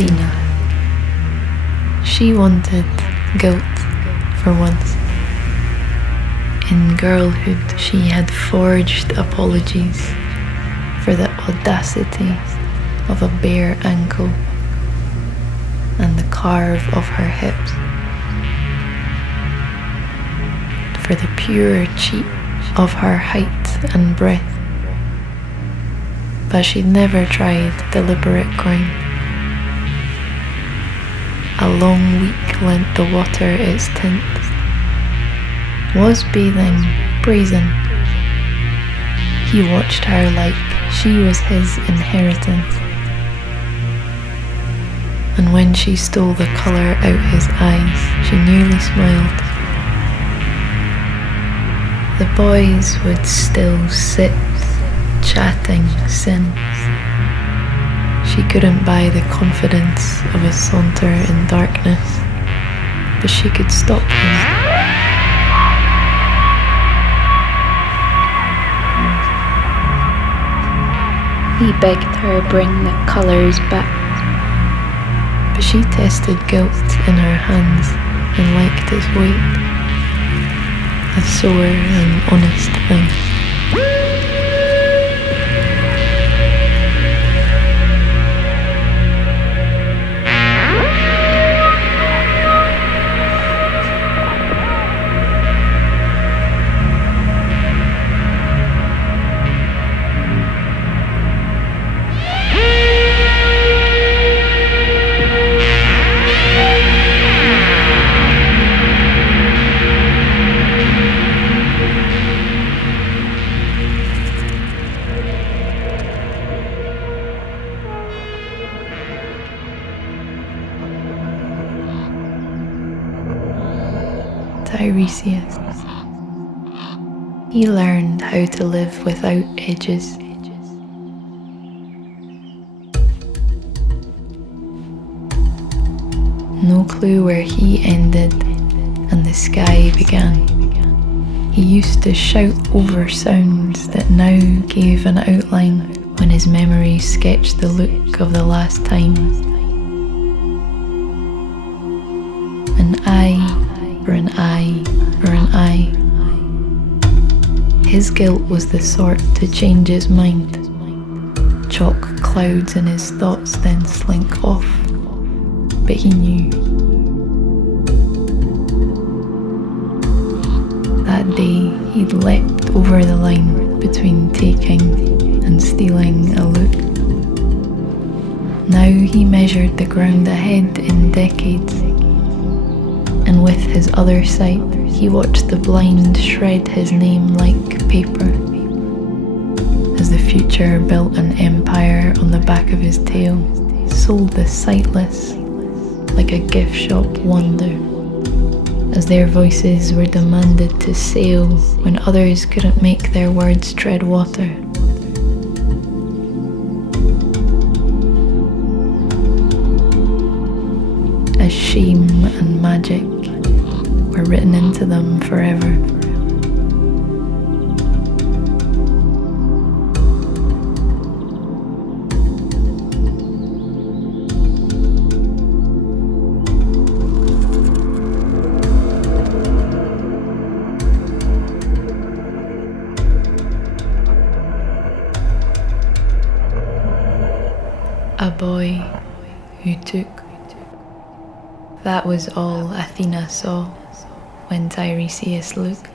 Athena. She wanted guilt for once. In girlhood, she had forged apologies for the audacity of a bare ankle and the carve of her hips, for the pure cheat of her height and breadth. But she'd never tried deliberate crime. A long week lent the water its tint. Was bathing brazen? He watched her like she was his inheritance. And when she stole the colour out his eyes, she nearly smiled. The boys would still sit chatting sin. She couldn't buy the confidence of a saunter in darkness, but she could stop him. He begged her bring the colours back, but she tested guilt in her hands and liked its weight, a sore and honest thing. Tiresias. He learned how to live without edges. No clue where he ended and the sky began. He used to shout over sounds that now gave an outline when his memory sketched the look of the last time. An eye for an eye for an eye. His guilt was the sort to change his mind. Chalk clouds in his thoughts then slink off. But he knew. That day he'd leapt over the line between taking and stealing a look. Now he measured the ground ahead in decades. And with his other sight, he watched the blind shred his name like paper, as the future built an empire on the back of his tail, sold the sightless like a gift shop wonder, as their voices were demanded to sail when others couldn't make their words tread water. As shame and magic were written into them forever. A boy who took. That was all Athena saw when Tiresias looked.